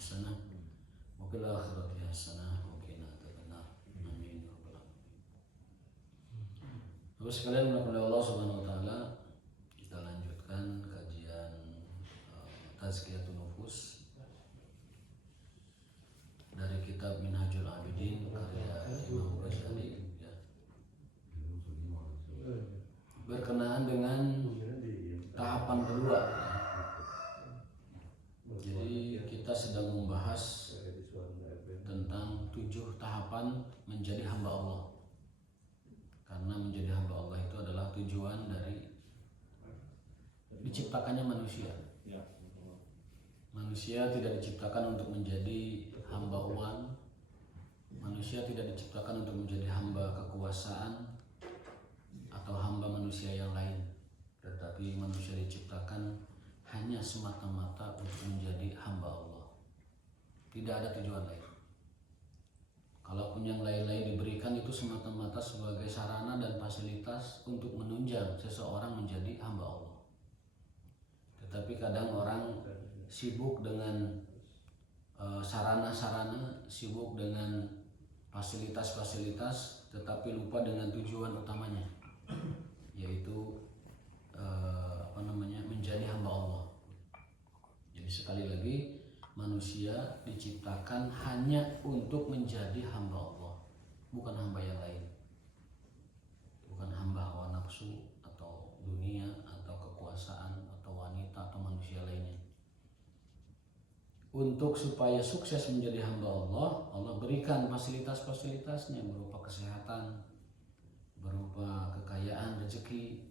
hasanah wa fil akhirati hasanah wa qina adzabannar. Amin ya rabbal alamin. Bapak sekalian dimuliakan oleh Allah Subhanahu wa taala, kita lanjutkan kajian Tazkiyatun Nufus dari kitab Minhajul Abidin karya Imam Ghazali ya. Berkenaan dengan tahapan kedua ya. Jadi kita sedang membahas tentang 7 tahapan menjadi hamba Allah. Karena menjadi hamba Allah itu adalah tujuan dari diciptakannya manusia. Manusia tidak diciptakan untuk menjadi hamba uang. Manusia tidak diciptakan untuk menjadi hamba kekuasaan atau hamba manusia yang lain. Tetapi manusia diciptakan hanya semata-mata untuk menjadi hamba Allah. Tidak ada tujuan lain. Kalaupun yang lain-lain diberikan itu semata-mata sebagai sarana dan fasilitas untuk menunjang seseorang menjadi hamba Allah. Tetapi kadang orang sibuk dengan sarana-sarana, sibuk dengan fasilitas-fasilitas, tetapi lupa dengan tujuan utamanya, yaitu menjadi hamba Allah. Jadi sekali lagi, manusia diciptakan hanya untuk menjadi hamba Allah, bukan hamba yang lain, bukan hamba hawa nafsu atau dunia atau kekuasaan atau wanita atau manusia lainnya. Untuk supaya sukses menjadi hamba Allah, Allah berikan fasilitas-fasilitasnya berupa kesehatan, berupa kekayaan, rezeki,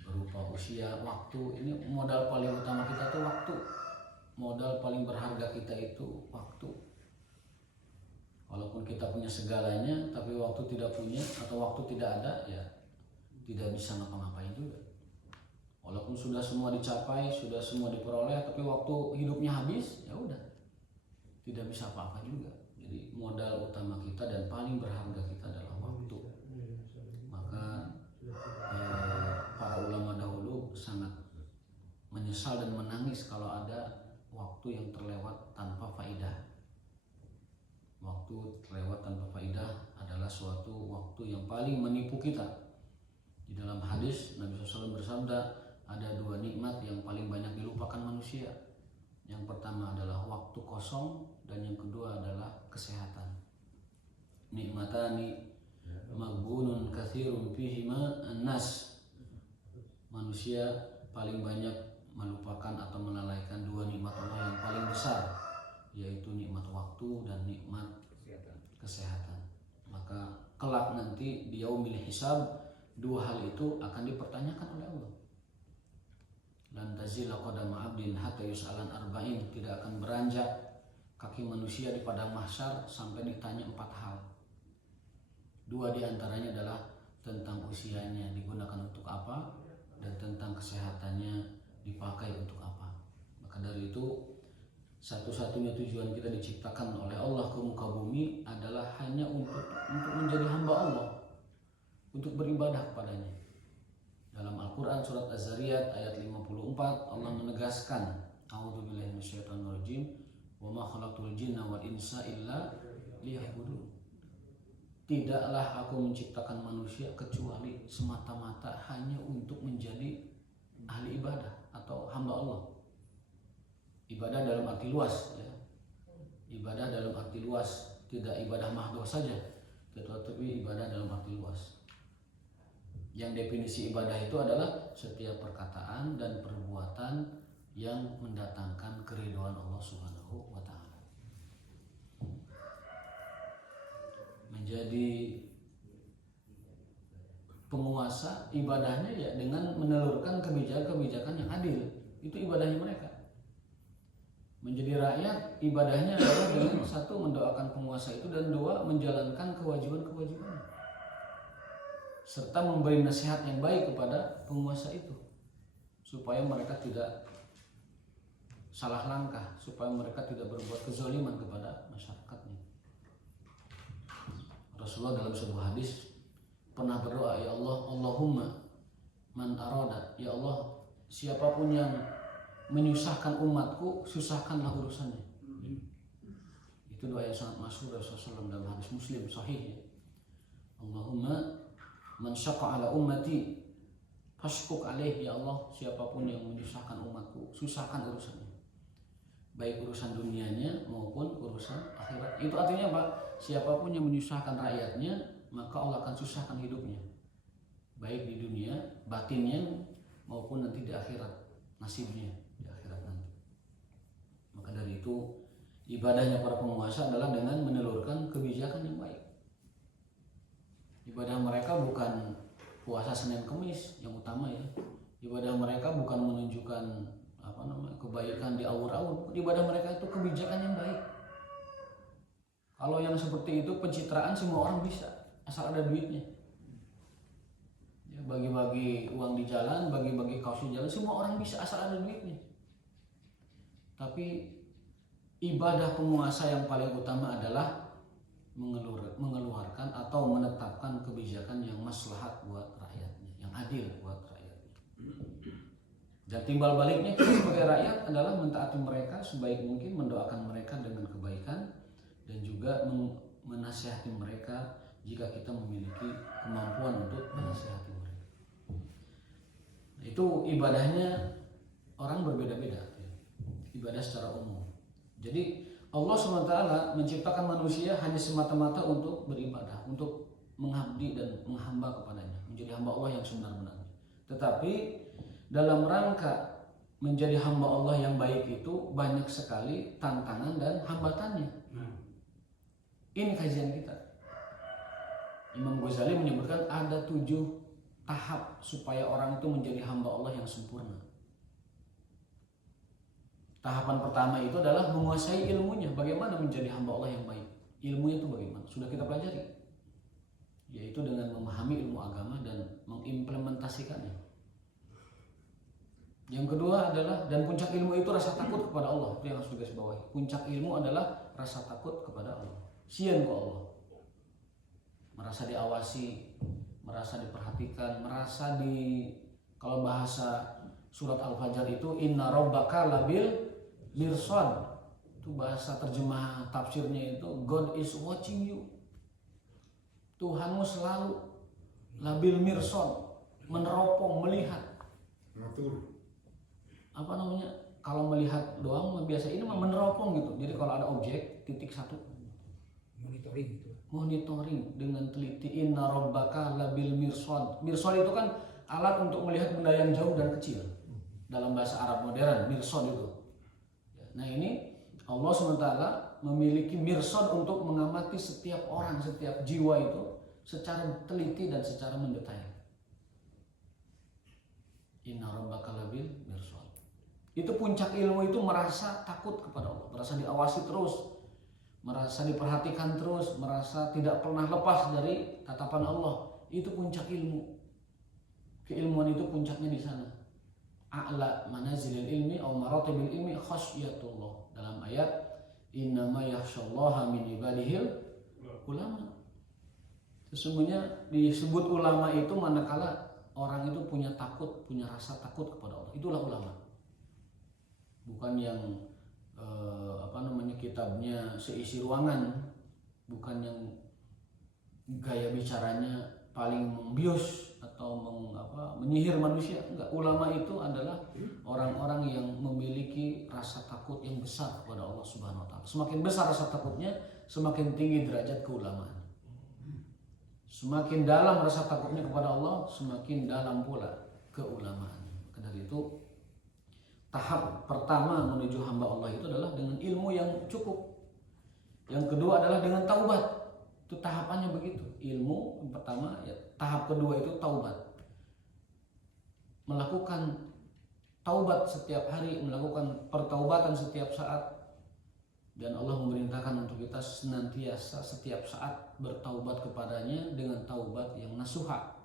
berupa usia, waktu. Ini modal paling utama kita tuh waktu. Modal paling berharga kita itu waktu. Walaupun kita punya segalanya, tapi waktu tidak punya atau waktu tidak ada, ya tidak bisa ngapa-ngapain juga. Walaupun sudah semua dicapai, sudah semua diperoleh, tapi waktu hidupnya habis, ya udah, tidak bisa apa-apa juga. Jadi modal utama kita dan paling berharga kita adalah waktu. Maka para ulama dahulu sangat menyesal dan menangis kalau ada waktu yang terlewat tanpa faidah. Waktu terlewat tanpa faidah adalah suatu waktu yang paling menipu kita. Di dalam hadis Nabi SAW bersabda, ada 2 nikmat yang paling banyak dilupakan manusia. Yang pertama adalah waktu kosong dan yang kedua adalah kesehatan. Nikmatani maghbunun katsirun fihima an-nas. Manusia paling banyak melupakan atau melalaikan 2 nikmat Allah yang paling besar, yaitu nikmat waktu dan nikmat kesehatan. Maka kelak nanti di yaumil hisab, 2 hal itu akan dipertanyakan oleh Allah. Lan tazila qadama 'abdin hatta yus'alan arba'in. Tidak akan beranjak kaki manusia di padang mahsyar sampai ditanya 4 hal. 2 diantaranya adalah tentang usianya digunakan untuk apa, dan tentang kesehatannya dipakai untuk apa. Maka dari itu, satu-satunya tujuan kita diciptakan oleh Allah ke muka bumi adalah hanya untuk menjadi hamba Allah, untuk beribadah kepadanya. Dalam Al-Quran surat Az-Zariyat ayat 54, Allah menegaskan, A'udzubillahi minasyaitonirrajim, wa ma khalaqtul jinna wal insa illa liya'budun. Tidaklah aku menciptakan manusia kecuali semata-mata hanya untuk menjadi ahli ibadah atau hamba Allah. Ibadah dalam arti luas ya. Ibadah dalam arti luas, tidak ibadah mahdoh saja, tetapi ibadah dalam arti luas. Yang definisi ibadah itu adalah setiap perkataan dan perbuatan yang mendatangkan keridhaan Allah Subhanahu wa taala. Menjadi penguasa ibadahnya ya dengan menelurkan kebijakan-kebijakan yang adil. Itu ibadahnya mereka. Menjadi rakyat ibadahnya adalah dengan 1 mendoakan penguasa itu, dan 2 menjalankan kewajiban-kewajibannya, serta memberi nasihat yang baik kepada penguasa itu supaya mereka tidak salah langkah, supaya mereka tidak berbuat kezaliman kepada masyarakatnya. Rasulullah dalam sebuah hadis pernah berdoa, ya Allah, Allahumma man arada, ya Allah, siapapun yang menyusahkan umatku, susahkanlah urusannya. Itu doa yang sangat masyhur Rasulullah SAW dalam hadis Muslim sahih. Allahumma man syaqqa ala ummati fashquq alaih, ya Allah, siapapun yang menyusahkan umatku, susahkan urusannya, baik urusan dunianya maupun urusan akhirat. Itu artinya apa? Siapapun yang menyusahkan rakyatnya, maka Allah akan susahkan hidupnya, baik di dunia batinnya maupun nanti di akhirat, nasibnya di akhirat nanti. Maka dari itu ibadahnya para penguasa adalah dengan menelurkan kebijakan yang baik. Ibadah mereka bukan puasa Senin Kemis yang utama ya. Ibadah mereka bukan menunjukkan kebaikan di awur-awur. Ibadah mereka itu kebijakan yang baik. Kalau yang seperti itu pencitraan semua orang bisa, asal ada duitnya. Ya, bagi-bagi uang di jalan, bagi-bagi kaos di jalan, semua orang bisa asal ada duitnya. Tapi ibadah penguasa yang paling utama adalah mengeluarkan atau menetapkan kebijakan yang maslahat buat rakyatnya, yang adil buat rakyatnya. Dan timbal baliknya kita sebagai rakyat adalah mentaati mereka sebaik mungkin, mendoakan mereka dengan kebaikan, dan juga menasihati mereka jika kita memiliki kemampuan untuk menasihati mereka. Itu ibadahnya orang berbeda-beda, ibadah secara umum. Jadi Allah SWT menciptakan manusia hanya semata-mata untuk beribadah, untuk mengabdi dan menghamba kepadanya, menjadi hamba Allah yang sebenar-benarnya. Tetapi dalam rangka menjadi hamba Allah yang baik itu banyak sekali tantangan dan hambatannya. Ini kajian kita. Imam Ghazali menyebutkan ada 7 tahap supaya orang itu menjadi hamba Allah yang sempurna. Tahapan pertama itu adalah menguasai ilmunya. Bagaimana menjadi hamba Allah yang baik? Ilmunya itu bagaimana? Sudah kita pelajari. Yaitu dengan memahami ilmu agama dan mengimplementasikannya. Yang kedua adalah, dan puncak ilmu itu rasa takut kepada Allah. Itu yang harus digarisbawahi. Puncak ilmu adalah rasa takut kepada Allah. Sian ke Allah. Merasa diawasi, merasa diperhatikan, merasa kalau bahasa surat Al-Fajr itu inna rabbaka labil mirsad. Itu bahasa terjemah tafsirnya itu God is watching you. Tuhanmu selalu labil mirsad, meneropong, melihat. Apa namanya? Kalau melihat doang biasa, ini mah meneropong gitu. Jadi kalau ada objek titik satu, monitoring gitu. Monitoring dengan teliti. Inna rabbaka labil mirsad. Mirsad itu kan alat untuk melihat benda yang jauh dan kecil. Dalam bahasa Arab modern, mirsad itu. Nah ini Allah SWT memiliki mirsad untuk mengamati setiap orang, setiap jiwa itu secara teliti dan secara mendetail. Inna rabbaka labil mirsad. Itu puncak ilmu itu merasa takut kepada Allah, merasa diawasi terus, merasa diperhatikan terus, merasa tidak pernah lepas dari tatapan Allah. Itu puncak ilmu. Keilmuan itu puncaknya di sana. A'la manazilil ilmi aw maratibil ilmi khasyatullah. Dalam ayat innama yakhsyallaha min ibadihil ulama. Sesungguhnya disebut ulama itu manakala orang itu punya takut, punya rasa takut kepada Allah. Itulah ulama. Bukan yang kitabnya seisi ruangan, bukan yang gaya bicaranya paling membius atau menyihir manusia. Enggak, ulama itu adalah orang-orang yang memiliki rasa takut yang besar kepada Allah Subhanahu wa taala. Semakin besar rasa takutnya, semakin tinggi derajat keulamaan. Semakin dalam rasa takutnya kepada Allah, semakin dalam pula keulamaan. Maka dari itu tahap pertama menuju hamba Allah itu adalah dengan ilmu yang cukup. Yang kedua adalah dengan taubat. Itu tahapannya begitu. Ilmu yang pertama, ya, tahap kedua itu taubat. Melakukan taubat setiap hari, melakukan pertaubatan setiap saat. Dan Allah memerintahkan untuk kita senantiasa setiap saat bertaubat kepadanya dengan taubat yang nasuha.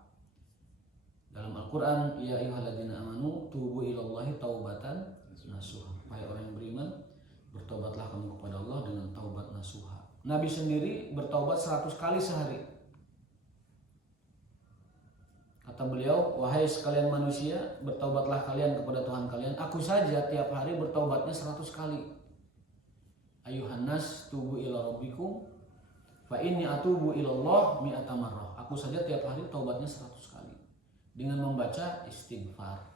Dalam Al-Quran, ya ayyuhalladzina amanu tubu ilallahi taubatan nasuha. Wahai orang yang beriman, bertaubatlah kamu kepada Allah dengan taubat nasuha. Nabi sendiri bertaubat 100 kali sehari. Kata beliau, wahai sekalian manusia, bertaubatlah kalian kepada Tuhan kalian. Aku saja tiap hari bertaubatnya 100 kali. ayuhan nas tubu ila rabbikum fa inni atubu ilallah mi'ata marrah. Aku saja tiap hari taubatnya 100 kali dengan membaca istighfar,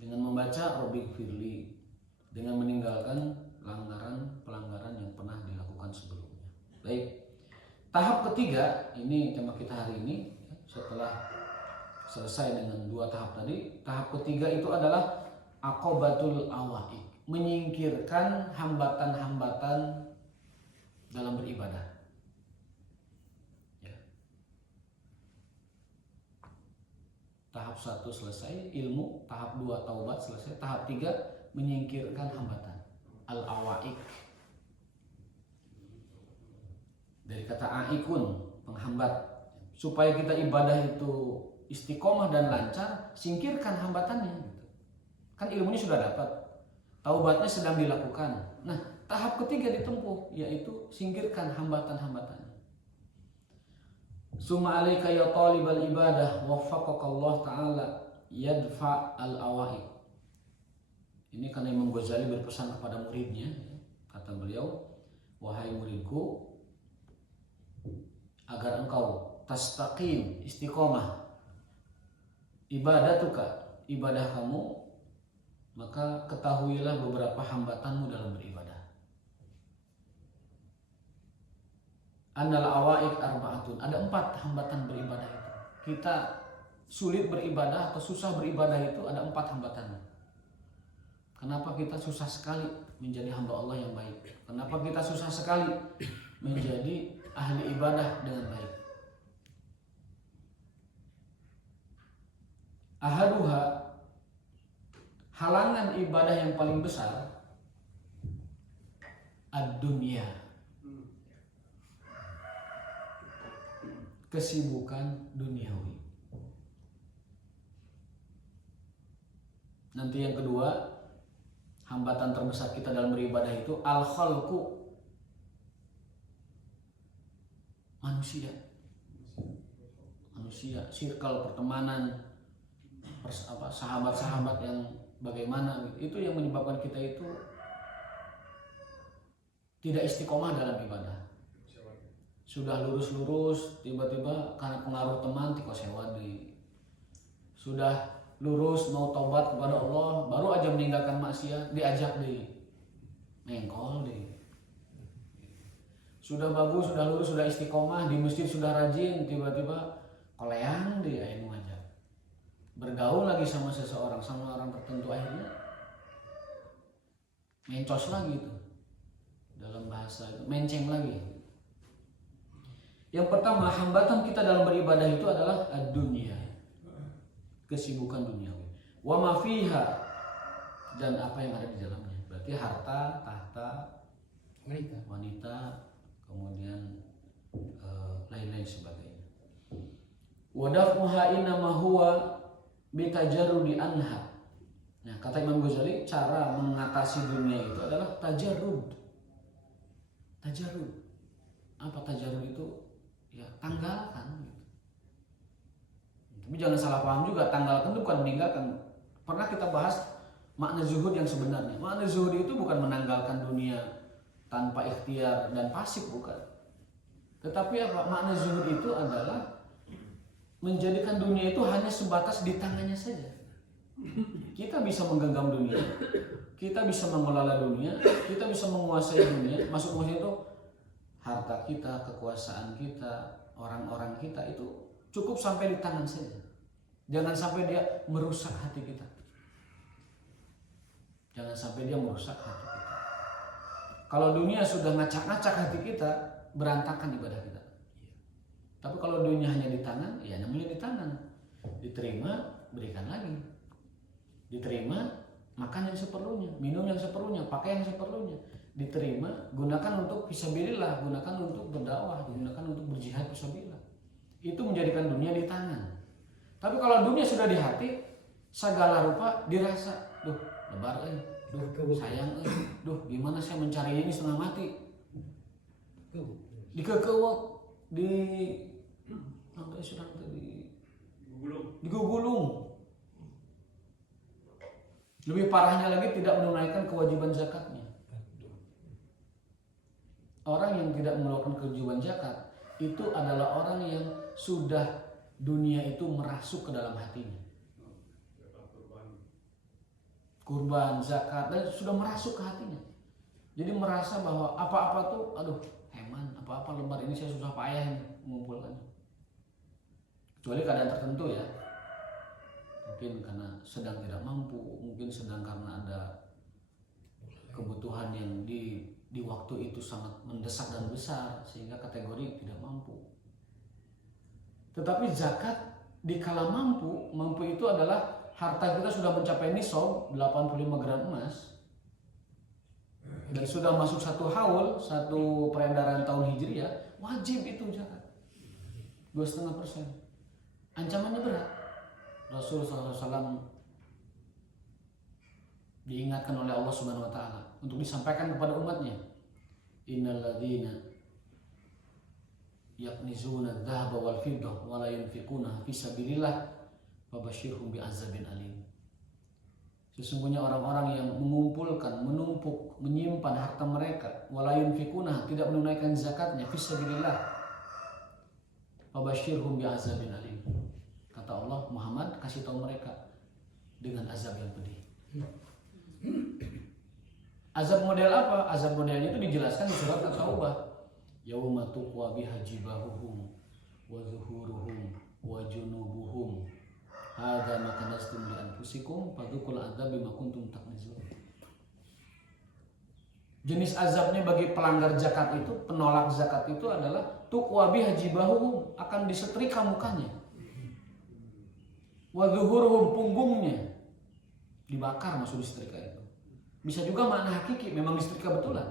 dengan membaca Rabbighfirli, dengan meninggalkan pelanggaran yang pernah dilakukan sebelumnya. Baik. Tahap ketiga, ini tema kita hari ini, setelah selesai dengan 2 tahap tadi. Tahap ketiga itu adalah aqobatul awaiq, menyingkirkan hambatan-hambatan dalam beribadah. Ya. Tahap 1 selesai, ilmu. Tahap 2 taubat selesai. Tahap 3 menyingkirkan hambatan, al-awaiq. Dari kata aikun, penghambat. Supaya kita ibadah itu istiqomah dan lancar, singkirkan hambatannya. Kan ilmunya sudah dapat, taubatnya sedang dilakukan. Nah, tahap ketiga ditempuh, yaitu singkirkan hambatan-hambatannya. Summa alaika ya talibal ibadah waffaqakallah ta'ala yadfa al-awaiq. Ini karena Imam Ghazali berpesan kepada muridnya, kata beliau, wahai muridku, agar engkau tastaqim, istiqomah, ibadatuka, ibadah kamu, maka ketahuilah beberapa hambatanmu dalam beribadah. Annal awaiq arba'atun, ada 4 hambatan beribadah itu. Kita sulit beribadah atau susah beribadah itu ada 4 hambatan. Kenapa kita susah sekali menjadi hamba Allah yang baik? Kenapa kita susah sekali menjadi ahli ibadah dengan baik? Ahaduha, halangan ibadah yang paling besar, ad-dunya, kesibukan duniawi. Nanti yang kedua, hambatan terbesar kita dalam beribadah itu al-khalqu, manusia, circle pertemanan, sahabat-sahabat yang bagaimana, itu yang menyebabkan kita itu tidak istiqomah dalam ibadah. Sudah lurus-lurus, tiba-tiba karena pengaruh teman tikosewa di. Sudah lurus mau taubat kepada Allah, baru aja meninggalkan maksiat diajak di mengkol di. Sudah bagus, sudah lurus, sudah istiqomah di masjid, sudah rajin, tiba-tiba koleang di anu ngajak. Bergaul lagi sama seseorang, sama orang tertentu, akhirnya mencos lagi itu. Dalam bahasa itu menceng lagi. Yang pertama, hambatan kita dalam beribadah itu adalah ad-dunya, kesibukan duniawi. Wa ma fiha, dan apa yang ada di dalamnya. Berarti harta, tahta, wanita, kemudian lain-lain sebagainya. Wa daf'uha inma huwa bitajarrudi anha. Nah, kata Imam Ghazali, cara mengatasi dunia itu adalah tajarrud. Tajarrud. Apa tajarrud itu? Ya, tanggalkan. Tapi jangan salah paham juga, tanggalkan itu bukan meninggalkan. Pernah kita bahas makna zuhud yang sebenarnya. Makna zuhud itu bukan menanggalkan dunia tanpa ikhtiar dan pasif, bukan. Tetapi apa? Makna zuhud itu adalah menjadikan dunia itu hanya sebatas di tangannya saja. Kita bisa menggenggam dunia, kita bisa mengelola dunia, kita bisa menguasai dunia. Maksudnya itu harta kita, kekuasaan kita, orang-orang kita itu cukup sampai di tangan saja. Jangan sampai dia merusak hati kita. Jangan sampai dia merusak hati kita. Kalau dunia sudah ngacak-ngacak hati kita, berantakan ibadah kita. Tapi kalau dunia hanya di tangan, ya namanya di tangan. Diterima, berikan lagi. Diterima, makan yang seperlunya, minum yang seperlunya, pakai yang seperlunya. Diterima, gunakan untuk fisabilillah, gunakan untuk berdakwah, gunakan untuk berjihad fisabilillah. Itu menjadikan dunia di tangan. Tapi kalau dunia sudah di hati, segala rupa dirasa. Duh, lebar duh, sayang duh, gimana saya mencarinya ini setengah mati. Dikekewak, digugulung. Lebih parahnya lagi tidak menunaikan kewajiban zakatnya. orang yang tidak mengeluarkan kewajiban zakat itu adalah orang yang sudah dunia itu merasuk ke dalam hatinya. Kurban, zakat, dan sudah merasuk ke hatinya. Jadi merasa bahwa apa-apa tuh, aduh, heman, apa-apa lembar ini saya susah payah mengumpulkannya. Kecuali keadaan tertentu ya. Mungkin karena sedang tidak mampu, mungkin sedang karena ada kebutuhan yang di waktu itu sangat mendesak dan besar sehingga kategori tidak mampu. Tetapi zakat di kala mampu itu adalah harta kita sudah mencapai nisab 85 gram emas dan sudah masuk satu haul, satu peredaran tahun Hijriah, wajib itu zakat 2,5%. Ancamannya berat. Rasulullah SAW diingatkan oleh Allah Subhanahu Wa Taala untuk disampaikan kepada umatnya, innal ladzina yaknizuna adh-dhahaba wal fiddah wa la yunfiquna fi sabilillah fabashshirhum bi'adzabin alim. Sesungguhnya orang-orang yang mengumpulkan, menumpuk, menyimpan harta mereka, wa la yunfiquna, tidak menunaikan zakatnya fi sabilillah, fabashshirhum bi'adzabin alim. Kata Allah, Muhammad kasih tahu mereka dengan azab yang pedih. Azab model apa? Azab modelnya itu dijelaskan di surat At-Taubah. Yauma tuqwa biha jibahuhum wa zuhuruhum wa junubuhum hadza ma kanastum li anfusikum fadzuqul adzab bima kuntum taknizun. Jenis azabnya bagi pelanggar zakat itu, penolak zakat itu adalah tuqwa biha jibahuhum, akan disetrika mukanya. Wa zuhuruhum, punggungnya dibakar, maksud disetrika itu. Bisa juga makna hakiki, memang disetrika betulan.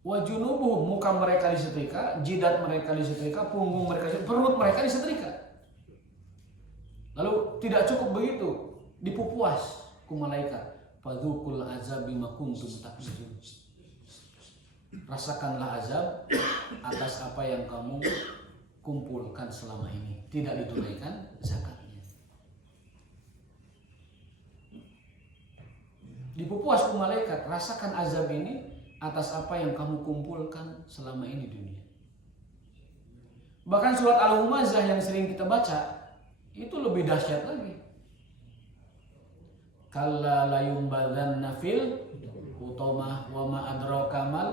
Wa junubuhum, muka mereka disetrika, jidat mereka disetrika, punggung mereka disetrika, perut mereka disetrika. Lalu tidak cukup begitu, dipupuas ku malaikat. Fadzuqul azab bima kuntum taknizun. Rasakanlah azab atas apa yang kamu kumpulkan selama ini, tidak ditunaikan zakatnya. Dipupuas ku malaikat, rasakan azab ini atas apa yang kamu kumpulkan selama ini di dunia. Bahkan surat Al-Humazah yang sering kita baca itu lebih dahsyat lagi. Kalla la yumbadzanna fil hutamah wa ma adraka mal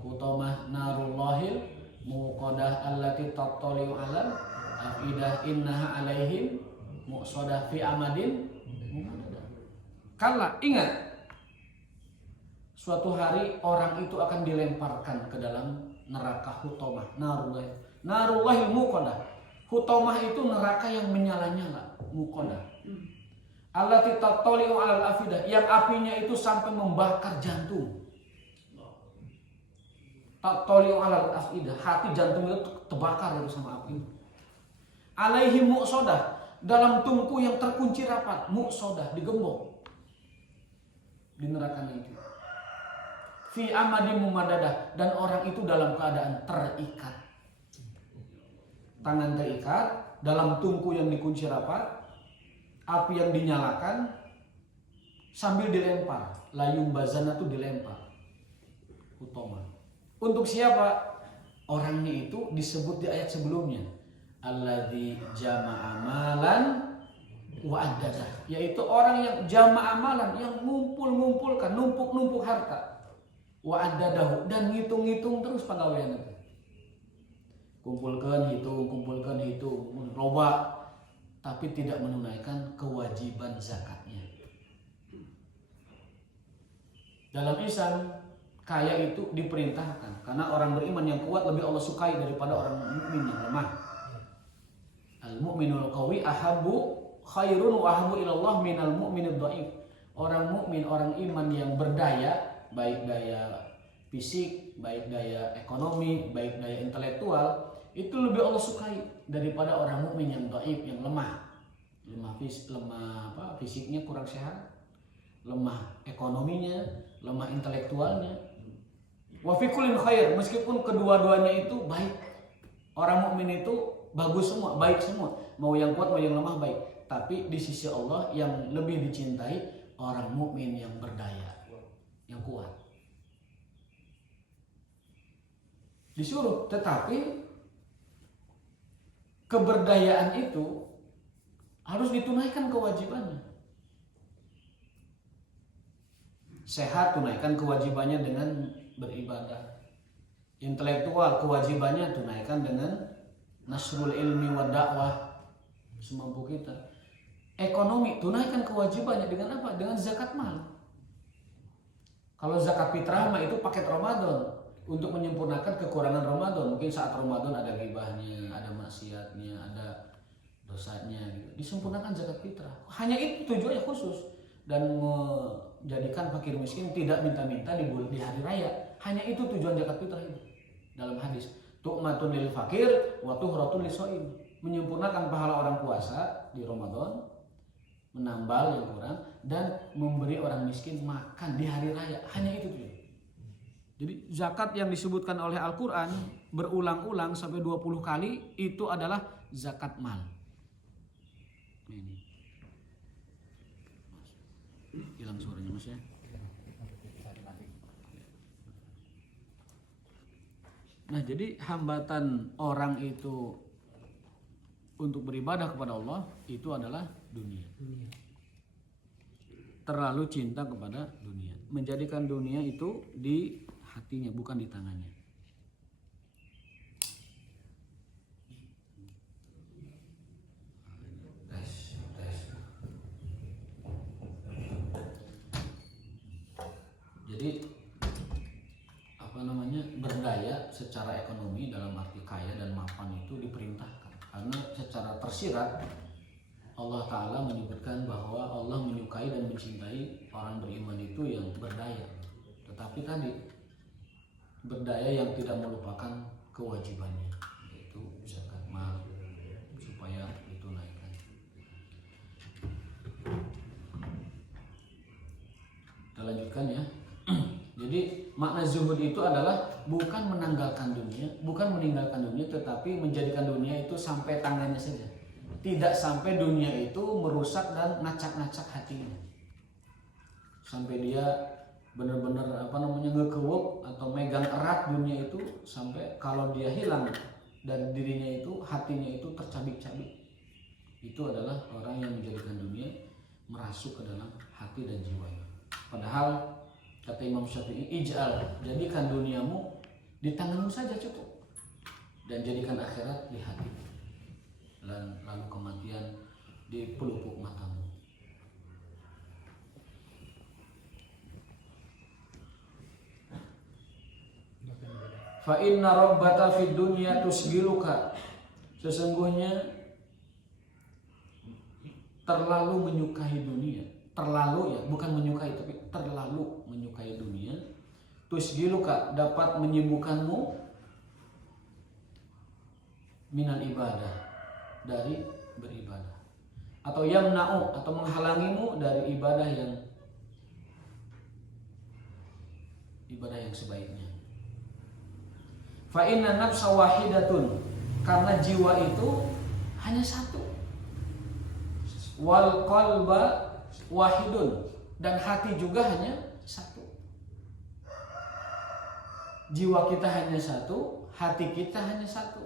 hutamah narullahil muqadah allati tattali'u 'alal afidah innaha 'alaihim muqsadah fi amadin mumaddadah. Kalla, ingat, suatu hari orang itu akan dilemparkan ke dalam neraka hutamah, narullahil muqadah. Hutamah itu neraka yang menyala-nyala, muqadah. Allati tattali'u 'alal afidah, yang apinya itu sampai membakar jantung. Tattali'u 'alal afidah, hati jantung itu terbakar itu sama api. Alaihim muqsadah, dalam tungku yang terkunci rapat, muqsadah, digembok di neraka itu. Fi amadin mumaddadah, dan orang itu dalam keadaan terikat. Tangan terikat dalam tungku yang dikunci rapat, api yang dinyalakan sambil dilempar. Layum bazana itu dilempar. Utama. Untuk siapa? Orangnya itu disebut di ayat sebelumnya. Alladzi jama'a malan wa addadah, yaitu orang yang jama'a malan, yang ngumpulkan, numpuk harta. Wa addadahu, dan ngitung-ngitung terus pegawaian itu. Kumpulkan, hitung, loba, tapi tidak menunaikan kewajiban zakatnya. Dalam Islam, kaya itu diperintahkan karena orang beriman yang kuat lebih Allah sukai daripada orang mukmin yang lemah. Al-mu'minul qawi ahabbu khairun wa ahabbu ilallah minal mu'minid dhaif. Orang mukmin, orang iman yang berdaya, baik daya fisik, baik daya ekonomi, baik daya intelektual, itu lebih Allah sukai daripada orang mukmin yang dhaif, yang lemah fisiknya kurang sehat, lemah ekonominya, lemah intelektualnya. Wa fi kullin khair, meskipun kedua-duanya itu baik. Orang mukmin itu bagus semua, baik semua, mau yang kuat mau yang lemah baik. Tapi di sisi Allah yang lebih dicintai orang mukmin yang berdaya, yang kuat. Disuruh, tetapi keberdayaan itu harus ditunaikan kewajibannya. Sehat, tunaikan kewajibannya dengan beribadah. Intelektual, kewajibannya tunaikan dengan nasrul ilmi wa dakwah semampu kita. Ekonomi, tunaikan kewajibannya dengan apa? Dengan zakat mal. Kalau zakat fitrah mah itu paket Ramadan untuk menyempurnakan kekurangan Ramadan. Mungkin saat Ramadan ada ghibahnya, ada maksiatnya, ada dosanya gitu. Disempurnakan zakat fitrah. Hanya itu tujuannya khusus, dan menjadikan fakir miskin tidak minta-minta di hari raya. Hanya itu tujuan zakat fitrah itu. Dalam hadis, tu'matun lil fakir wa tuhratun lis-shaim. Menyempurnakan pahala orang puasa di Ramadan, menambal yang kurang, dan memberi orang miskin makan di hari raya. Hanya itu tujuan. Jadi zakat yang disebutkan oleh Al-Quran berulang-ulang sampai 20 kali itu adalah zakat mal. Ini hilang suaranya mas ya. Nah jadi hambatan orang itu untuk beribadah kepada Allah itu adalah dunia. Terlalu cinta kepada dunia, menjadikan dunia itu di hatinya bukan di tangannya. Jadi berdaya secara ekonomi dalam arti kaya dan mapan itu diperintahkan, karena secara tersirat Allah Ta'ala menyebutkan bahwa Allah menyukai dan mencintai orang beriman itu yang berdaya. Tetapi tadi berdaya yang tidak melupakan kewajibannya, yaitu zakat mal, supaya ditunaikan. Kita lanjutkan ya. Jadi makna zuhud itu adalah bukan menanggalkan dunia, bukan meninggalkan dunia, tetapi menjadikan dunia itu sampai tangannya saja. Tidak sampai dunia itu merusak dan ngacak-ngacak hatinya, sampai dia benar-benar ngekewuk atau megang erat dunia itu, sampai kalau dia hilang dari dirinya itu, hatinya itu tercabik-cabik. Itu adalah orang yang menjadikan dunia merasuk ke dalam hati dan jiwanya. Padahal kata Imam Syafi'i, ij'al, jadikan duniamu di tanganmu saja cukup, dan jadikan akhirat di hati, dan lalu kematian di pelupuk matamu. Fa inna rabbata fid dunya tusgiluka, sesungguhnya terlalu menyukai dunia, terlalu ya, bukan menyukai tapi terlalu menyukai dunia, tusgiluka, dapat menyibukkanmu, minal ibadah, dari beribadah, atau yamna'u, atau menghalangimu dari ibadah yang sebaiknya. Fa inna nafsa wahidatun, karena jiwa itu hanya satu. Wal qalba wahidun, dan hati juga hanya satu. Jiwa kita hanya satu, hati kita hanya satu.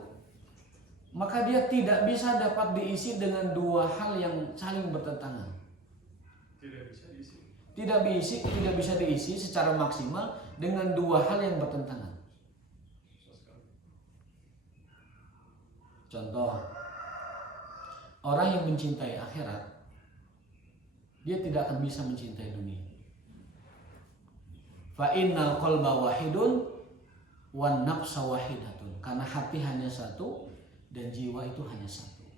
Maka dia tidak bisa dapat diisi dengan dua hal yang saling bertentangan. Tidak bisa diisi secara maksimal dengan dua hal yang bertentangan. Contoh, orang yang mencintai akhirat, dia tidak akan bisa mencintai dunia. Fa innal qalba wahidun wan nafsa wahidatun, karena hati hanya satu dan jiwa itu hanya satu.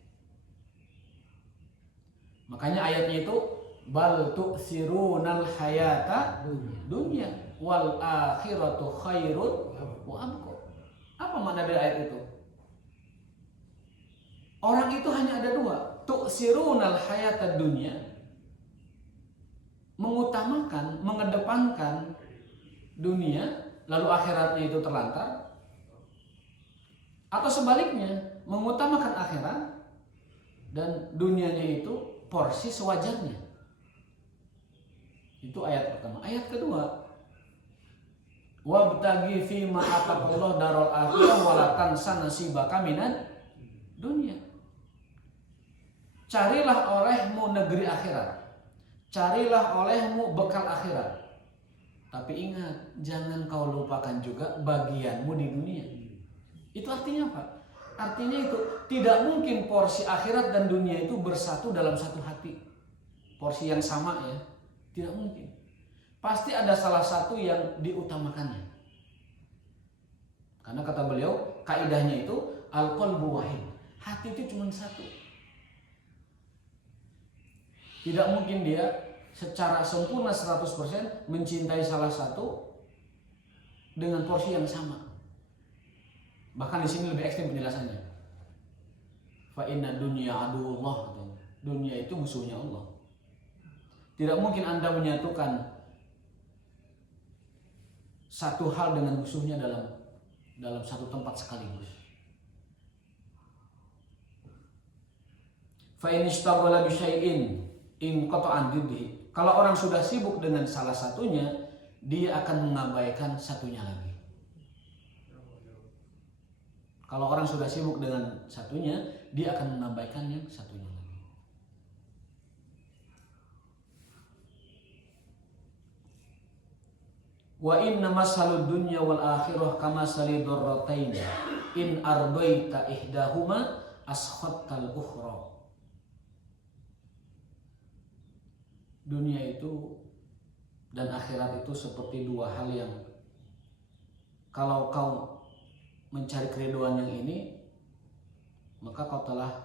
Makanya ayatnya itu bal tu'sirunal hayata dunya wal akhiratu khairun wa abqa. Apa makna dari ayat itu? Orang itu hanya ada dua, tu'sirunal hayata dunya, mengutamakan, mengedepankan dunia, lalu akhiratnya itu terlantar, atau sebaliknya, mengutamakan akhirat dan dunianya itu porsi sewajarnya. Itu ayat pertama. Ayat kedua, Wabtaghi fima ataqallahu darul akhirah wa la tansa nasibaka minad dunya. Carilah olehmu negeri akhirat. Carilah olehmu bekal akhirat. Tapi ingat, jangan kau lupakan juga bagianmu di dunia. Itu artinya apa? Artinya itu tidak mungkin porsi akhirat dan dunia itu bersatu dalam satu hati. Porsi yang sama ya. Tidak mungkin. Pasti ada salah satu yang diutamakannya. Karena kata beliau, kaidahnya itu al-qalbu wahid. Hati itu cuma satu. Tidak mungkin dia secara sempurna 100% mencintai salah satu dengan porsi yang sama. Bahkan di sini lebih ekstrim penjelasannya. Fa inna dunya aduwwullah. Dunia itu musuhnya Allah. Tidak mungkin Anda menyatukan satu hal dengan musuhnya dalam satu tempat sekaligus. Fa in ishtaghala bi syai'in in qata'an didhi. Kalau orang sudah sibuk dengan salah satunya, dia akan mengabaikan satunya lagi. Kalau orang sudah sibuk dengan satunya, dia akan mengabaikan yang satunya lagi. Wa inna masalud dunya wal akhirah kama salid darratain in arbaita ihdahuma askhattal ukhra. Dunia itu dan akhirat itu seperti dua hal yang kalau kau mencari keriduan yang ini, maka kau telah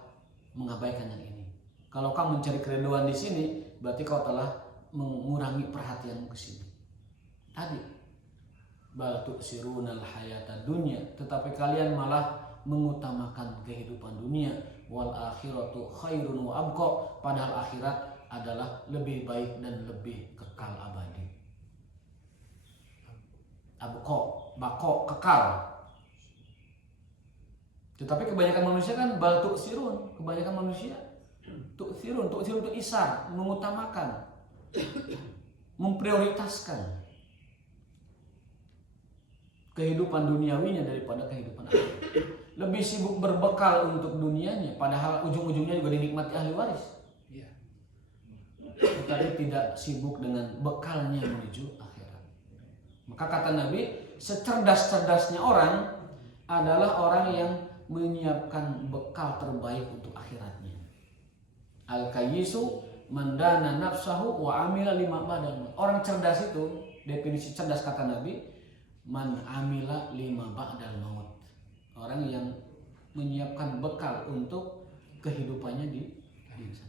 mengabaikan yang ini. Kalau kau mencari keriduan di sini, berarti kau telah mengurangi perhatianmu ke sini. Tadi bal tu'sirunal hayata dunya, tetapi kalian malah mengutamakan kehidupan dunia. Wal akhiratu khairun wa abqa, padahal akhirat adalah lebih baik dan lebih kekal abadi. Abqa, baqo, kekal. Tetapi kebanyakan manusia kan bal tu'sirun, kebanyakan manusia tu'sirun itu isar, mengutamakan, memprioritaskan kehidupan duniawinya daripada kehidupan akhirat. Lebih sibuk berbekal untuk dunianya, padahal ujung-ujungnya juga dinikmati ahli waris. Tetapi tidak sibuk dengan bekalnya menuju akhirat. Maka kata Nabi, secerdas-cerdasnya orang adalah orang yang menyiapkan bekal terbaik untuk akhiratnya. Al-kayyisu mandana nafsahu wa amila lima ba'dal. Orang cerdas itu, definisi cerdas kata Nabi, man amila lima ba'dal maut. Orang yang menyiapkan bekal untuk kehidupannya di sana.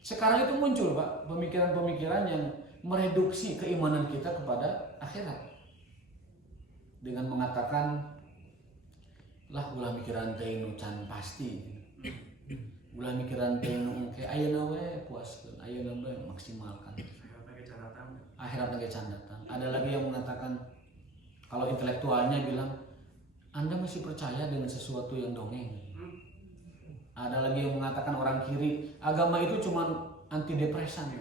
Sekarang itu muncul Pak, pemikiran-pemikiran yang mereduksi keimanan kita kepada akhirat. Dengan mengatakan, lah ulah mikiran teh nu can pasti. Ulah mikiran teh nu engke ayeuna we puaskeun, ayeuna we maksimalkan. Akhirat ge can datang. Ada lagi yang mengatakan, kalau intelektualnya bilang, Anda masih percaya dengan sesuatu yang dongeng. Ada lagi yang mengatakan orang kiri, agama itu cuma antidepresan,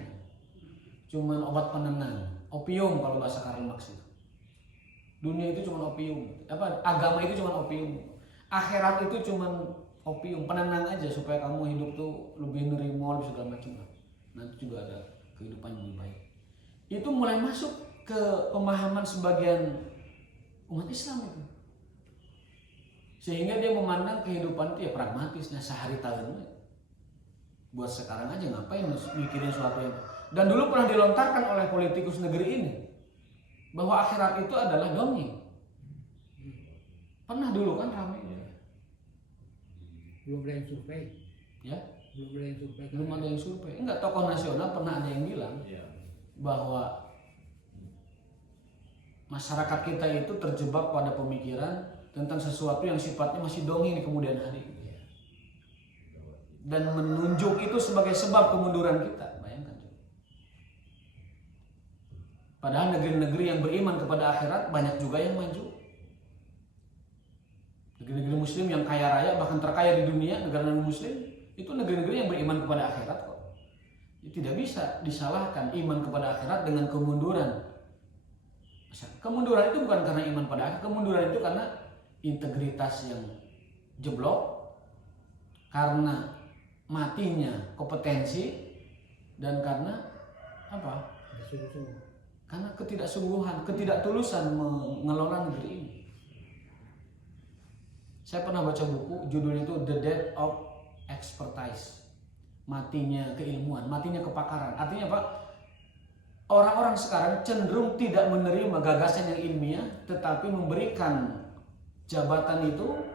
cuma obat penenang, opium kalau bahasa Karl Marx itu. Dunia itu cuma opium, agama itu cuma opium, akhirat itu cuma opium, penenang aja supaya kamu hidup tuh lebih nerimo, lebih segala macam lah. Nanti juga ada kehidupan yang lebih baik. Itu mulai masuk ke pemahaman sebagian umat Islam itu. Sehingga dia memandang kehidupan itu ya pragmatisnya sehari tahun. Buat sekarang aja ngapain mikirin sesuatu yang. Dan dulu pernah dilontarkan oleh politikus negeri ini bahwa akhirat itu adalah dongeng. Pernah dulu kan ramai. Belum ada yang survei. Ya? Belum ada yang survei. Enggak, tokoh nasional pernah ada yang bilang bahwa masyarakat kita itu terjebak pada pemikiran tentang sesuatu yang sifatnya masih dongeng di kemudian hari, dan menunjuk itu sebagai sebab kemunduran kita. Bayangkan. Padahal negeri-negeri yang beriman kepada akhirat banyak juga yang maju. Negeri-negeri muslim yang kaya raya, bahkan terkaya di dunia, negara-negara muslim itu negeri-negeri yang beriman kepada akhirat kok. Tidak bisa disalahkan iman kepada akhirat dengan kemunduran masyarakat. Kemunduran itu bukan karena iman pada akhir, kemunduran itu karena integritas yang jeblok, karena matinya kompetensi, dan karena apa? Karena ketidaksungguhan, ketidaktulusan mengelola negeri ini. Saya pernah baca buku, judulnya itu The Death of Expertise. Matinya keilmuan, matinya kepakaran. Artinya apa? Orang-orang sekarang cenderung tidak menerima gagasan yang ilmiah, tetapi memberikan jabatan itu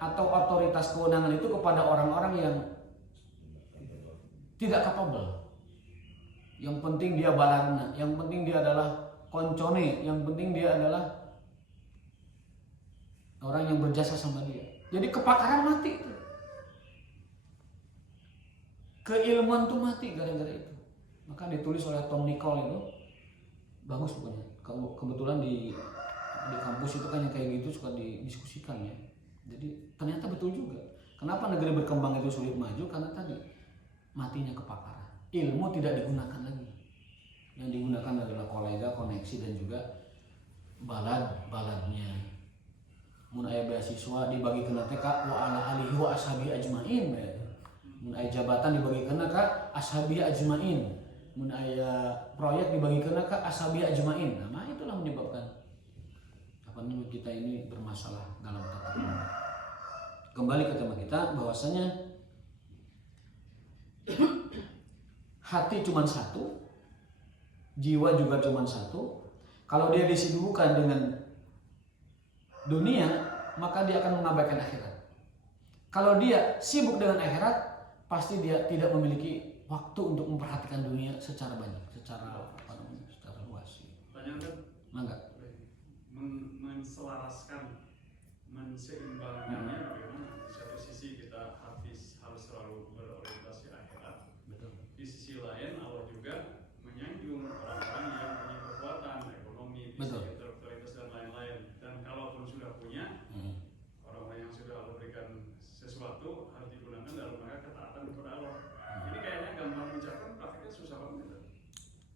atau otoritas kewenangan itu kepada orang-orang yang tidak capable. Yang penting dia balagna, yang penting dia adalah koncone, yang penting dia adalah orang yang berjasa sama dia. Jadi kepakaran mati itu. Keilmuan tuh mati gara-gara itu. Maka ditulis oleh Tom Nicol itu bagus pokoknya. Kebetulan di kampus itu kan yang kayak gitu suka didiskusikan ya. Jadi ternyata betul juga. Kenapa negeri berkembang itu sulit maju? Karena tadi matinya kepakaran. Ilmu tidak digunakan lagi. Yang digunakan adalah kolega, koneksi, dan juga baladnya. Mun aya beasiswa dibagi kena teh ka wa ala alihi wa ashabi ajmain. Mun aya jabatan dibagi kena ka ashabi ajmain. Mun aya proyek dibagi kena ka ashabi ajmain. Nah, itulah menyebabkan apa namanya kita ini bermasalah dalam tata kelola. Kembali ke tema kita bahwasanya hati cuma satu, jiwa juga cuma satu. Kalau dia disibukkan dengan dunia, maka dia akan mengabaikan akhirat. Kalau dia sibuk dengan akhirat, pasti dia tidak memiliki waktu untuk memperhatikan dunia secara banyak, secara luas. Pertanyaan Mangga. Menselaraskan, menseimbangkannya bagaimana? Di satu sisi kita harus selalu berorientasi akhirat. Betul. Di sisi lain Allah juga menyanjung orang-orang yang punya kekuatan ekonomi, Betul. fisik, intelektualitas dan lain-lain. Dan kalaupun sudah punya, orang-orang yang sudah Allah berikan sesuatu harus digunakan dalam rangka ketaatan kepada Allah. Ini kayaknya gampang diucapkan, praktiknya susah banget.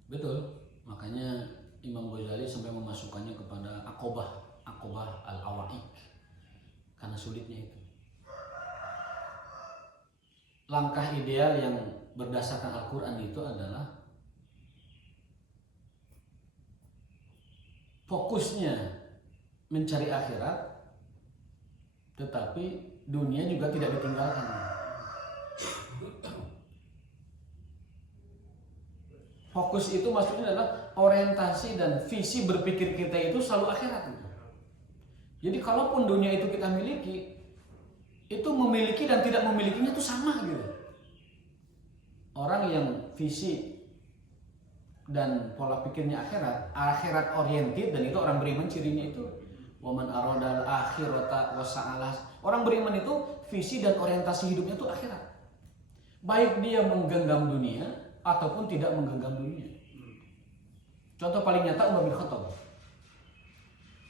Betul. Makanya Imam Ghazali sampai memasukkannya kepada akobah al-awaik karena sulitnya itu. Langkah ideal yang berdasarkan Al-Quran itu adalah fokusnya mencari akhirat, tetapi dunia juga tidak ditinggalkan. Fokus itu maksudnya adalah orientasi dan visi berpikir kita itu selalu akhirat. Jadi kalaupun dunia itu kita miliki, itu memiliki dan tidak memilikinya itu sama gitu. Orang yang visi dan pola pikirnya akhirat oriented, dan itu orang beriman cirinya itu waman aradal akhirata wasa'alah. Orang beriman itu visi dan orientasi hidupnya itu akhirat. Baik dia menggenggam dunia ataupun tidak menggenggam dunia. Contoh paling nyata Umar bin Khattab.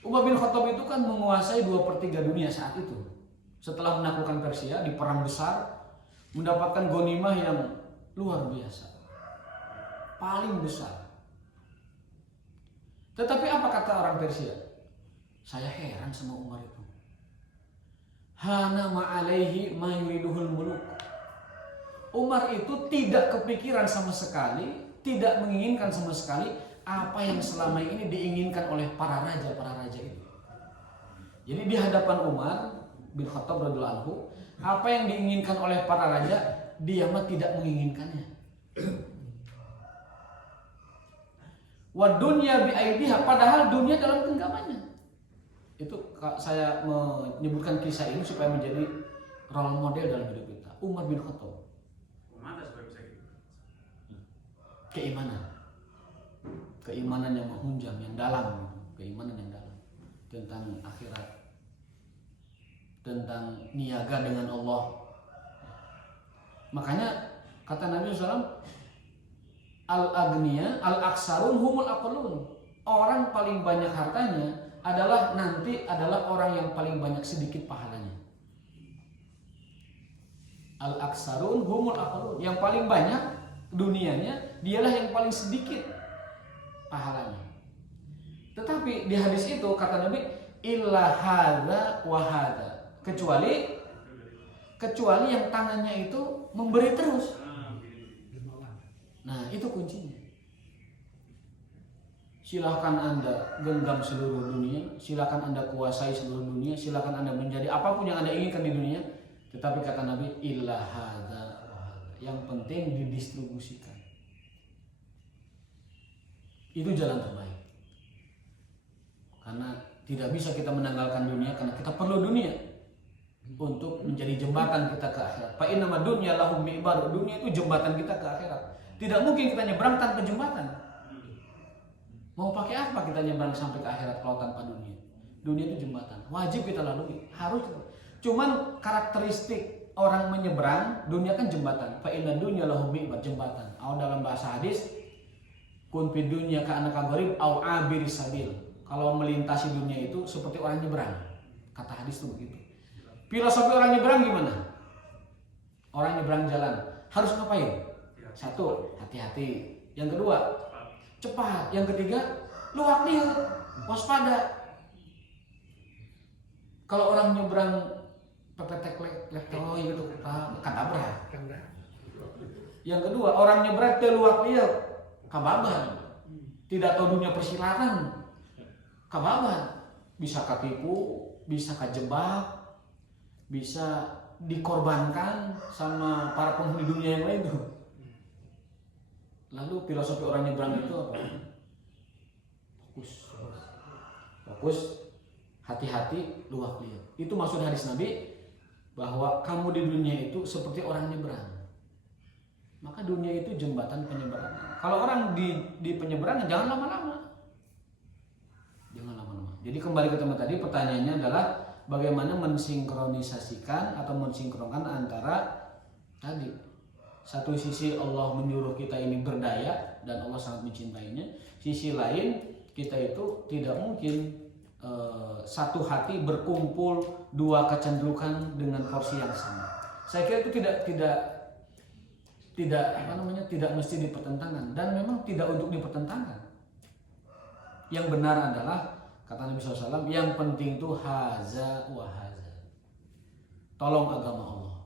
Umar bin Khattab itu kan menguasai 2/3 dunia saat itu. Setelah menaklukkan Persia di perang besar, mendapatkan ghanimah yang luar biasa, paling besar. Tetapi apa kata orang Persia? Saya heran sama Umar itu. Hana ma'alaihi ma yuriduhul muluk. Umar itu tidak kepikiran sama sekali, tidak menginginkan sama sekali apa yang selama ini diinginkan oleh para raja itu. Jadi di hadapan Umar bin Khattab radhiyallahu anhu, apa yang diinginkan oleh para raja, dia mah tidak menginginkannya. Wa dunya bi aidiha, padahal dunia dalam genggamannya. Itu saya menyebutkan kisah ini supaya menjadi role model dalam hidup kita. Umar bin Khattab. Keimanan yang menghunjam, yang dalam, keimanan yang dalam tentang akhirat, tentang niaga dengan Allah. Makanya kata Nabi SAW, al-agniya al-aksarun humul aqlun. Orang paling banyak hartanya adalah orang yang paling banyak sedikit pahalanya. Al-aksarun humul aqlun. Yang paling banyak dunianya, dialah yang paling sedikit pahalanya. Tetapi di hadis itu kata Nabi illa hadza wa hadza, kecuali yang tangannya itu memberi terus. Nah, itu kuncinya. Silahkan Anda genggam seluruh dunia, silahkan Anda kuasai seluruh dunia, silahkan Anda menjadi apapun yang Anda inginkan di dunia. Tetapi kata Nabi, illa hadza wa hadza. Yang penting didistribusikan. Itu jalan terbaik. Karena tidak bisa kita menanggalkan dunia karena kita perlu dunia untuk menjadi jembatan kita ke akhirat. Fa innama dunya lahum mi'bar. Dunia itu jembatan kita ke akhirat. Tidak mungkin kita nyebrang tanpa jembatan. Mau pakai apa kita nyebrang sampai ke akhirat kalau tanpa dunia? Dunia itu jembatan, wajib kita lalui, harus. Cuman karakteristik orang menyeberang, dunia kan jembatan. Fa inna dunya lahum mi'bar, jembatan. Atau dalam bahasa hadis, kun fid dunya ka'annaka gharib au abir sabil. Kalau melintasi dunia itu seperti orang nyebrang. Kata hadis itu begitu. Filosofi orang nyebrang gimana? Orang nyebrang jalan harus ngapain? Satu, hati-hati. Yang kedua, cepat. Yang ketiga, luak lihat, waspada. Kalau orang nyebrang pepetek lektoy gitu, katabrak. Yang kedua, orang nyebrang luak lihat, kababan. Tidak tahu dunia persilatan, kababan. Bisa ketipu, bisa kejebak, bisa dikorbankan sama para penghuni dunia yang lain tuh. Lalu filosofi orang nyebrang itu apa? Fokus, hati-hati, luak lihat. Itu maksud hadis Nabi bahwa kamu di dunia itu seperti orang nyebrang. Maka dunia itu jembatan penyeberangan. Kalau orang di penyeberangan jangan lama-lama. Jangan lama-lama. Jadi kembali ke tema tadi, pertanyaannya adalah bagaimana mensinkronisasikan atau mensinkronkan antara tadi. Satu sisi Allah menyuruh kita ini berdaya dan Allah sangat mencintainya. Sisi lain kita itu tidak mungkin satu hati berkumpul dua kecenderungan dengan porsi yang sama. Saya kira itu tidak mesti dipertentangkan dan memang tidak untuk dipertentangkan. Yang benar adalah kata Nabi SAW, yang penting itu haza wa haza. Tolong agama Allah.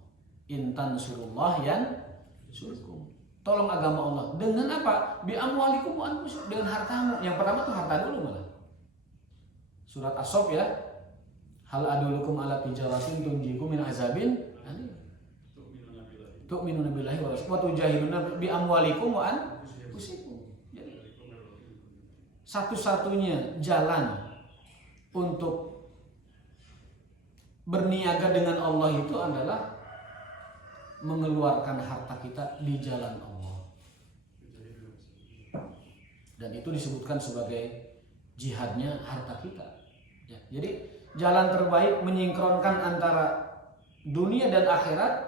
Intan surullah yan surkum. Tolong agama Allah dengan apa? Bi amwalikum wa anfusikum, dengan hartamu. Yang pertama tuh harta dulu malah. Surat As-Saff ya. Hal adulukum ala tijaratin tunjikum min azabin alim. Tu'minuna billahi wa rasulihi wa tujahiduna bi amwalikum wa anfusikum. Jadi satu-satunya jalan untuk berniaga dengan Allah itu adalah mengeluarkan harta kita di jalan Allah. Dan itu disebutkan sebagai jihadnya harta kita. Ya, jadi jalan terbaik menyinkronkan antara dunia dan akhirat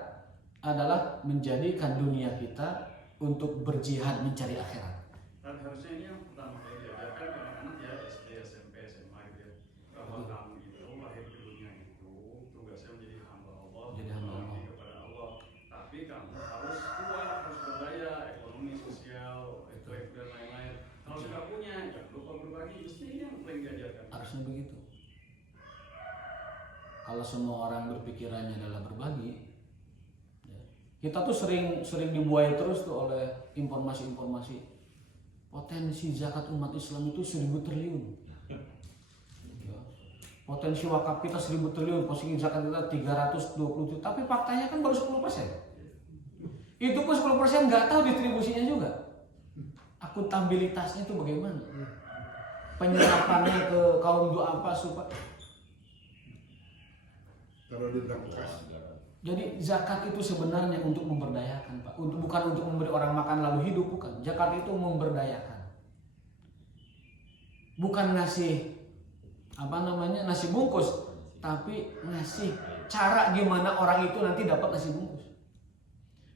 adalah menjadikan dunia kita untuk berjihad mencari akhirat. Dan harusnya ini yang pertama kali diajarkan anak-anak ya SD, SMP, SMA gitu ya. Bahwa kamu itu lahir di dunia itu tugasnya menjadi hamba Allah. Jadi hamba Allah. Tapi kamu harus kuat, harus berdaya, ekonomi, sosial, intelektual dan lain-lain. Kalau sudah punya, jangan lupa berbagi. Mesti ini yang paling diajarkan. Harusnya begitu. Kalau semua orang berpikirannya adalah berbagi, ya, kita tuh sering dibuai terus tuh oleh informasi-informasi. Potensi zakat umat Islam itu 1.000 triliun. Ya. Potensi wakaf kita 1.000 triliun, posisi zakat kita 320 triliun. Tapi faktanya kan baru 10%. Itu pun 10% nggak tahu distribusinya juga. Akuntabilitasnya itu bagaimana? Penyerapannya ke kaum duafa supaya. Kalau diberangkas. Jadi zakat itu sebenarnya untuk memberdayakan, Pak. Bukan untuk memberi orang makan lalu hidup, bukan. Zakat itu memberdayakan. Bukan ngasih nasi bungkus, tapi ngasih cara gimana orang itu nanti dapat nasi bungkus.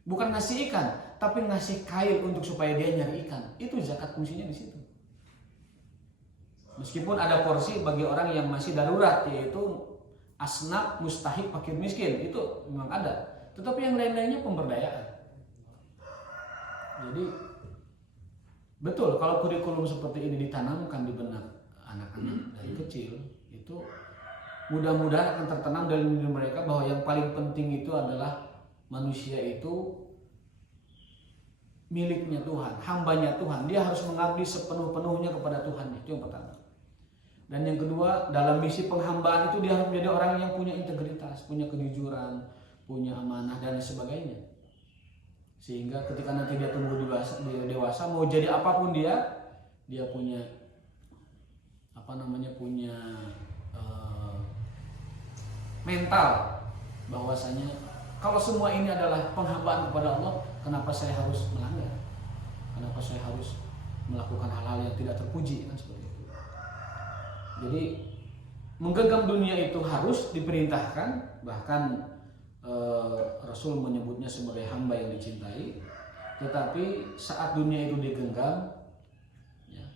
Bukan ngasih ikan, tapi ngasih kail untuk supaya dia nyari ikan. Itu zakat fungsinya di situ. Meskipun ada porsi bagi orang yang masih darurat, yaitu asnaf, mustahik, fakir, miskin, itu memang ada. Tetapi yang lain-lainnya pemberdayaan. Jadi betul kalau kurikulum seperti ini ditanamkan di benak anak kecil itu mudah-mudahan akan tertanam dalam diri mereka bahwa yang paling penting itu adalah manusia itu miliknya Tuhan, hambanya Tuhan. Dia harus mengabdi sepenuh-penuhnya kepada Tuhan. Itu yang pertama. Dan yang kedua, dalam misi penghambaan itu dia harus menjadi orang yang punya integritas, punya kejujuran, punya amanah dan sebagainya. Sehingga ketika nanti dia tumbuh dewasa mau jadi apapun dia punya punya mental bahwasanya kalau semua ini adalah penghambaan kepada Allah, kenapa saya harus melanggar? Kenapa saya harus melakukan hal-hal yang tidak terpuji, kan seperti itu. Jadi menggenggam dunia itu harus diperintahkan, bahkan Rasul menyebutnya sebagai hamba yang dicintai. Tetapi saat dunia itu digenggam, ya,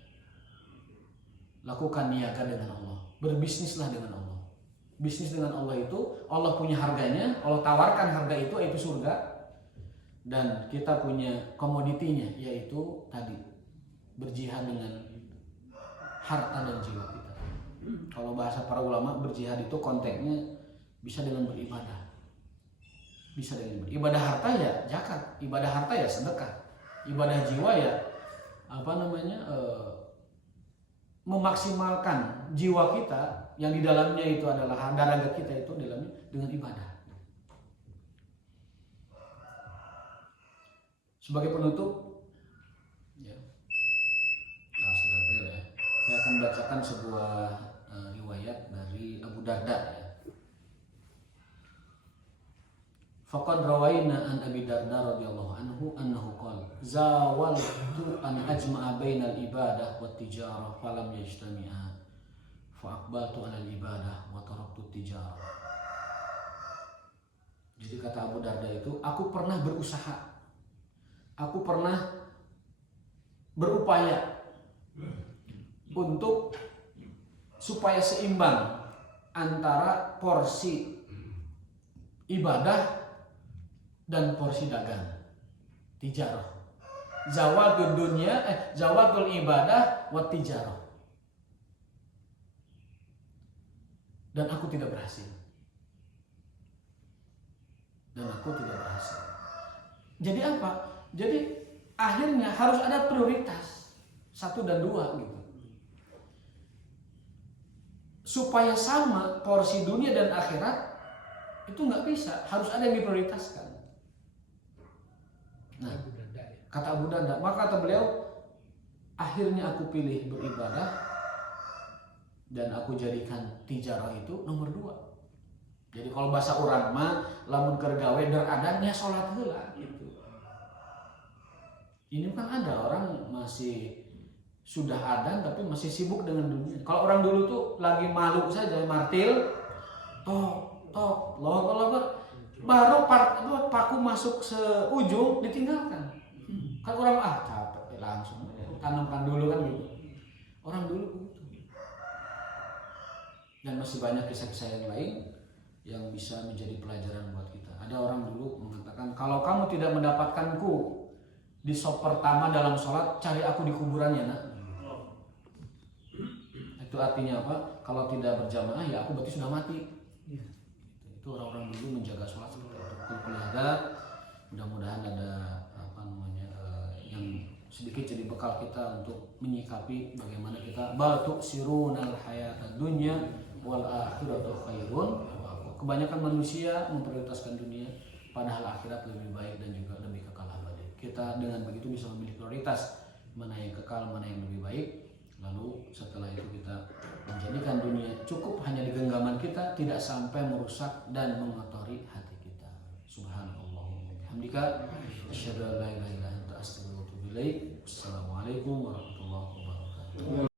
lakukan niaga dengan Allah, berbisnislah dengan Allah. Bisnis dengan Allah itu Allah punya harganya, Allah tawarkan harga itu yaitu surga, dan kita punya komoditinya yaitu tadi berjihad dengan harta dan jiwa kita. Kalau bahasa para ulama, berjihad itu konteksnya bisa dengan beribadah, bisa dengan ibadah harta ya zakat, ibadah harta ya sedekah, ibadah jiwa ya memaksimalkan jiwa kita yang di dalamnya itu adalah daraja kita itu dalamnya dengan ibadah. Sebagai penutup, ya, sudah bel ya. Saya akan bacakan sebuah riwayat dari Abu Darda. Ya. Faqad rawaina an Abi Darda radhiyallahu annahu qala zawaltu an ajma'a bainal ibadah wat tijarah falam yajtami'a fa aqbaltu 'ala al-ibadah wa taraktu tijarah. Jadi kata Abu Darda itu, aku pernah berusaha, aku pernah berupaya untuk supaya seimbang antara porsi ibadah dan porsi dagang, tijarah. Zawadul dunya, zawadul ibadah wa tijarah. Dan aku tidak berhasil. Jadi apa? Jadi akhirnya harus ada prioritas 1 dan 2 gitu. Supaya sama porsi dunia dan akhirat itu nggak bisa, harus ada yang diprioritaskan. Nah, kata Abu Darda, maka kata beliau, akhirnya aku pilih beribadah dan aku jadikan tijarah itu nomor 2. Jadi kalau bahasa urang mah lamun keur gawe der adannya salat heula gitu. Ini kan ada orang masih sudah adan tapi masih sibuk dengan dunia. Kalau orang dulu tuh lagi malu saja martil, tok Allahu baru paku masuk seujung ditinggalkan. Kan orang capek langsung tanamkan dulu kan gitu. Orang dulu begitu. Dan masih banyak kisah-kisah yang lain yang bisa menjadi pelajaran buat kita. Ada orang dulu mengatakan, kalau kamu tidak mendapatkanku di sop pertama dalam sholat, cari aku di kuburannya nak. Itu artinya apa? Kalau tidak berjamaah ya aku berarti sudah mati. Itu orang-orang dulu menjaga sholat seperti itu. Kulada, mudah-mudahan ada yang sedikit jadi bekal kita untuk menyikapi bagaimana kita batu sirunal hayata dunya wal akhiratu khairun. Kebanyakan manusia memprioritaskan dunia, padahal akhirat lebih baik dan juga lebih kekal abadi. Kita dengan begitu bisa memilih prioritas mana yang kekal, mana yang lebih baik. Lalu setelah itu kita menjadikan dunia cukup hanya di genggaman kita, tidak sampai merusak dan mengotori hati kita. Subhanallah wa bihamdika, asyhadu an la ilaha illa anta, astaghfiruka wa atubu ilaik. Wassalamualaikum warahmatullahi wabarakatuh.